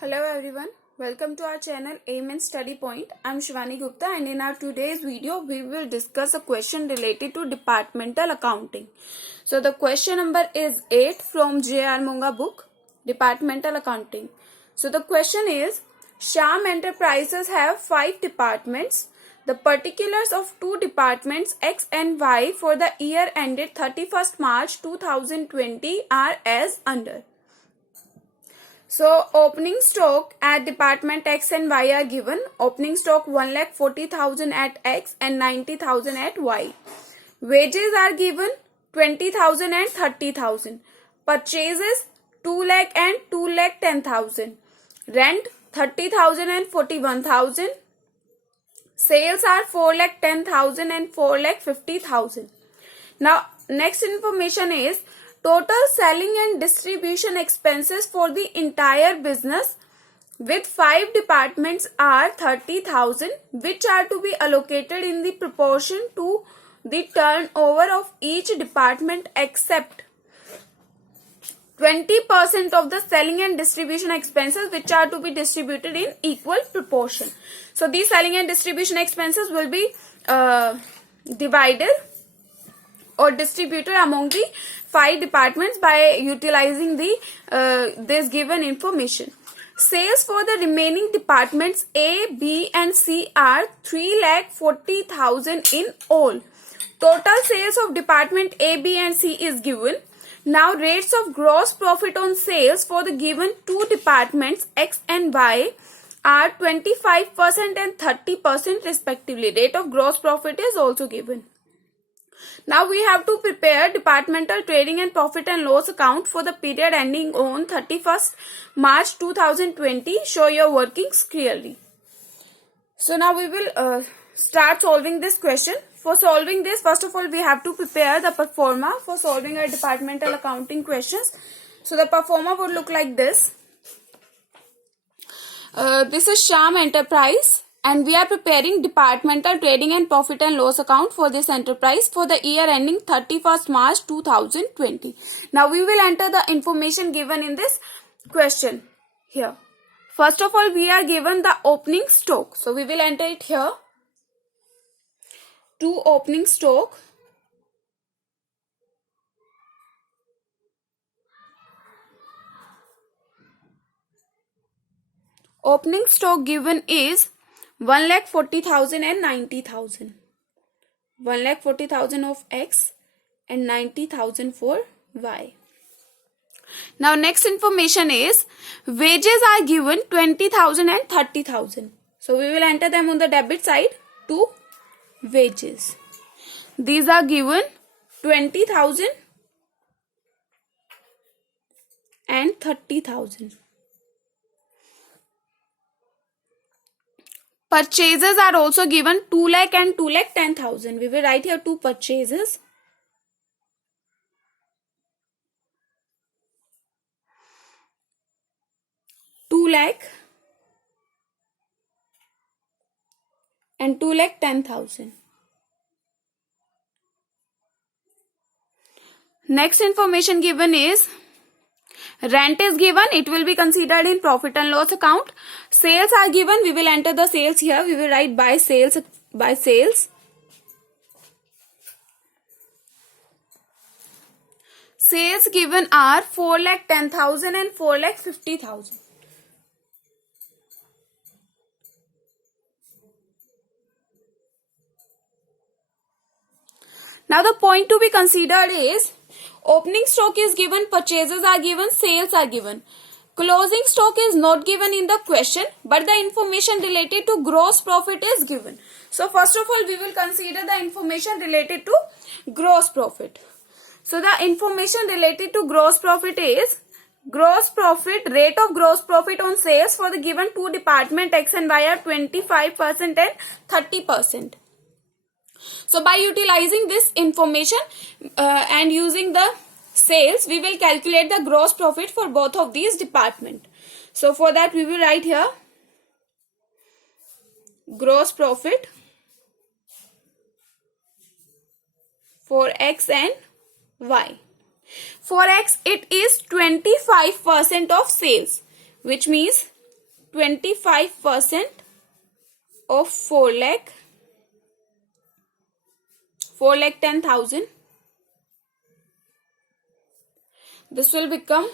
Hello everyone, welcome to our channel Aim and Study Point. I am Shivani Gupta and in our today's video we will discuss a question related to departmental accounting. So the question number is 8 from J.R. Monga book, Departmental Accounting. So the question is, Shyam Enterprises have 5 departments. The particulars of 2 departments X and Y for the year ended 31st March 2020 are as under. So opening stock at department X and Y are given. Opening stock 1,40,000 at X and 90,000 at Y. Wages are given 20,000 and 30,000. Purchases 2 lakh and 2,10,000. Rent 30,000 and 41,000. Sales are 4,10,000 and 4,50,000. Now next information is total selling and distribution expenses for the entire business with 5 departments are 30,000, which are to be allocated in the proportion to the turnover of each department except 20% of the selling and distribution expenses, which are to be distributed in equal proportion. So these selling and distribution expenses will be divided or distributed among the 5 departments by utilizing the this given information. Sales for the remaining departments A, B and C are 3,40,000 in all. Total sales of department A, B and C is given. Now rates of gross profit on sales for the given 2 departments X and Y are 25% and 30% respectively. Rate of gross profit is also given. Now we have to prepare departmental trading and profit and loss account for the period ending on 31st March 2020. Show your workings clearly. So now we will start solving this question. For solving this, first of all, we have to prepare the performa for solving our departmental accounting questions. So the performa would look like this. This is Shyam Enterprise. And we are preparing departmental trading and profit and loss account for this enterprise for the year ending 31st March 2020. Now we will enter the information given in this question here. First of all, we are given the opening stock. So we will enter it here. To opening stock. Opening stock given is 1,40,000 and 90,000. 1,40,000 of X and 90,000 for Y. Now next information is wages are given 20,000 and 30,000. So we will enter them on the debit side to wages. These are given 20,000 and 30,000. Purchases are also given 2 lakh and 2,10,000. We will write here 2 purchases. Two lakh and 2,10,000. Next information given is rent is given. It will be considered in profit and loss account. Sales are given. We will enter the sales here. We will write by sales. By sales. Sales given are 4,10,000 and 4,50,000. Now the point to be considered is opening stock is given, purchases are given, sales are given. Closing stock is not given in the question, but the information related to gross profit is given. So first of all, we will consider the information related to gross profit. So the information related to gross profit is gross profit, rate of gross profit on sales for the given 2 department X and Y are 25% and 30%. So by utilizing this information and using the sales, we will calculate the gross profit for both of these departments. So for that we will write here gross profit for X and Y. For X, it is 25% of sales, which means 25% of 4,10,000. This will become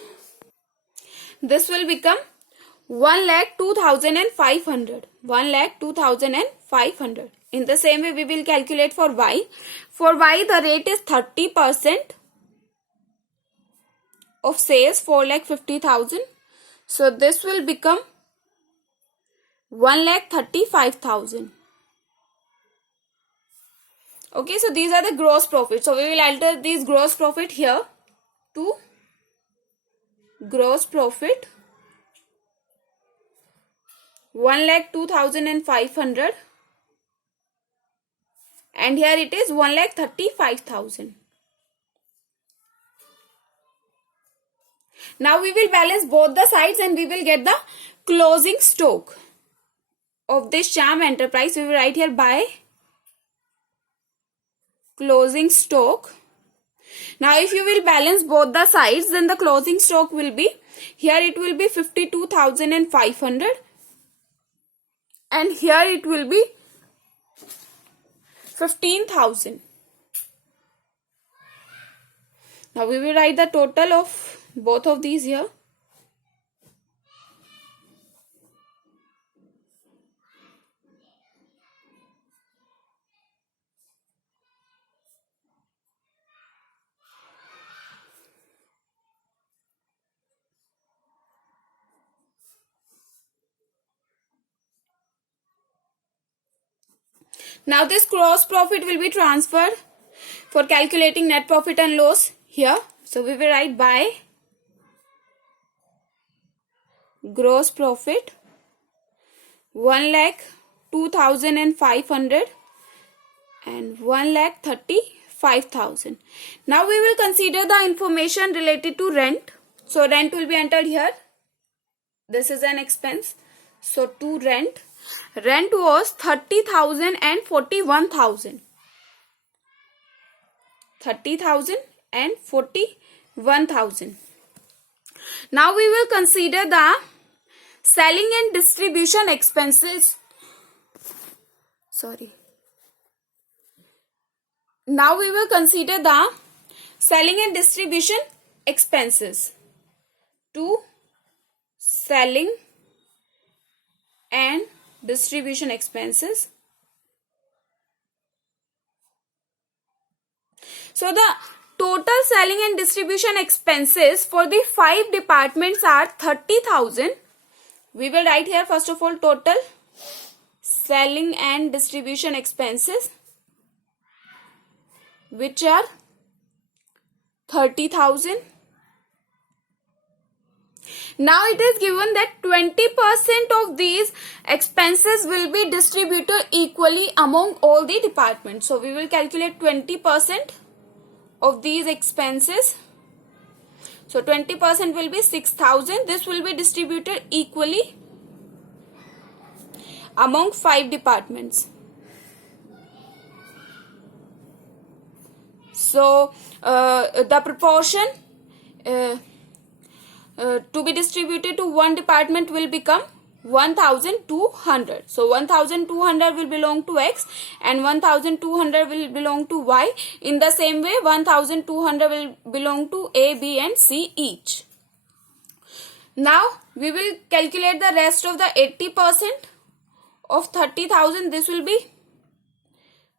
1,02,500. 1,02,500. In the same way, we will calculate for y. For y, the rate is 30% of sales, 4,50,000. So this will become 1,35,000. Okay, so these are the gross profit. So we will alter this gross profit here to gross profit 1,02,500, and here it is 1,35,000. Now we will balance both the sides and we will get the closing stock of this Shyam Enterprise. We will write here by closing stock. Now if you will balance both the sides, then the closing stock will be, here it will be 52,500 and here it will be 15,000. Now we will write the total of both of these here. Now this gross profit will be transferred for calculating net profit and loss here. So we will write by gross profit 1,02,500 and 1,35,000. Now we will consider the information related to rent. So rent will be entered here. This is an expense. So to rent. Rent was 30,000 and 41,000. 30,000 and 41,000. Now we will consider the selling and distribution expenses. Now we will consider the selling and distribution expenses. To selling and distribution expenses. So the total selling and distribution expenses for the 5 departments are 30,000. We will write here first of all total selling and distribution expenses, which are 30,000. Now it is given that 20% of these expenses will be distributed equally among all the departments. So we will calculate 20% of these expenses. So 20% will be 6,000. This will be distributed equally among 5 departments. So the proportion to be distributed to one department will become 1,200. So 1,200 will belong to X and 1,200 will belong to Y. In the same way, 1,200 will belong to A, B and C each. Now we will calculate the rest of the 80% of 30,000. This will be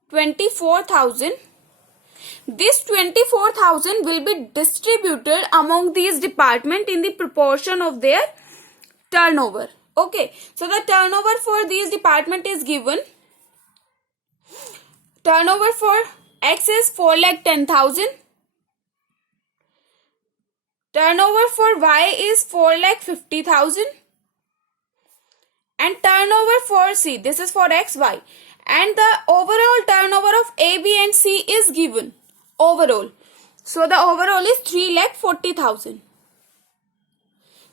24,000. This 24,000 will be distributed among these departments in the proportion of their turnover. Okay, so the turnover for these departments is given. Turnover for X is 4,10,000. Turnover for Y is 4,50,000. And turnover for C, this is for X, Y. And the overall turnover of A, B and C is given. Overall. So the overall is 3,40,000.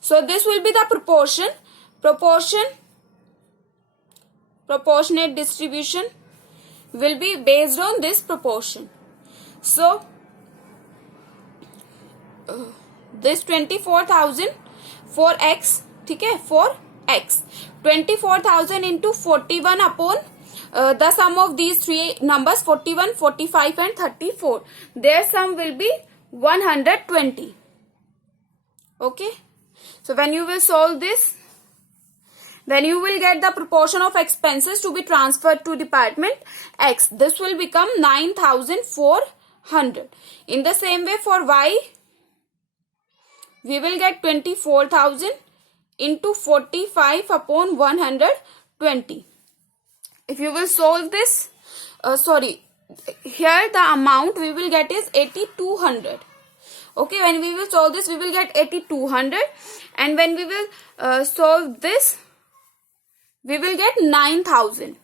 So this will be the proportion. Proportionate distribution will be based on this proportion. So this 24,000 for X, okay, for x. 24,000 into 41 upon the sum of these three numbers 41, 45 and 34. Their sum will be 120. Okay. So when you will solve this, then you will get the proportion of expenses to be transferred to department X. This will become 9,400. In the same way for Y, we will get 24,000 into 45 upon 120. If you will solve this, here the amount we will get is 8,200. Okay, when we will solve this, we will get 8,200, and when we will solve this, we will get 9,000.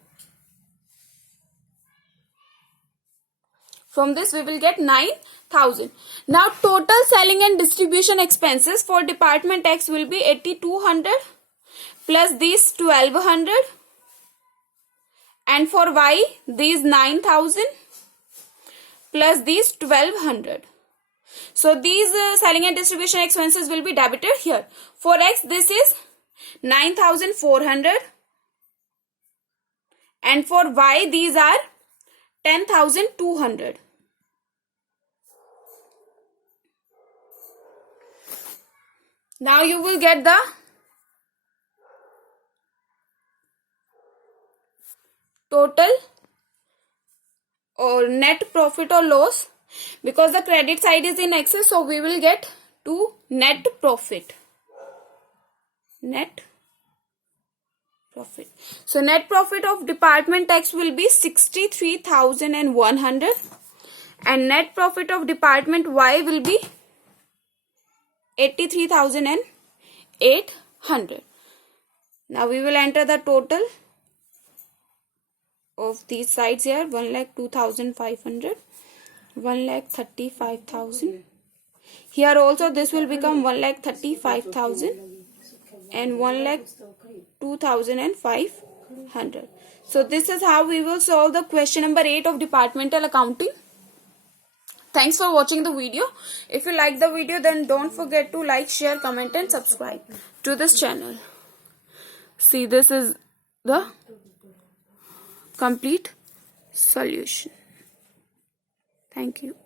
From this, we will get 9,000. Now, total selling and distribution expenses for department X will be 8,200 plus these 1,200, and for Y, these 9,000 plus these 1,200. So these selling and distribution expenses will be debited here. For X, this is 9,400, and for Y, these are 10,200. Now you will get the total or net profit or loss. Because the credit side is in excess, so we will get to net profit. Net profit. So net profit of department X will be 63,100, and net profit of department Y will be 83,800. Now we will enter the total of these sides here. 1,02,500. 1,35,000. Here also this will become 1,35,000 and 1,02,500. So this is how we will solve the question number 8 of departmental accounting. Thanks for watching the video. If you like the video, then don't forget to like, share, comment and subscribe to this channel. See, this is the complete solution. Thank you.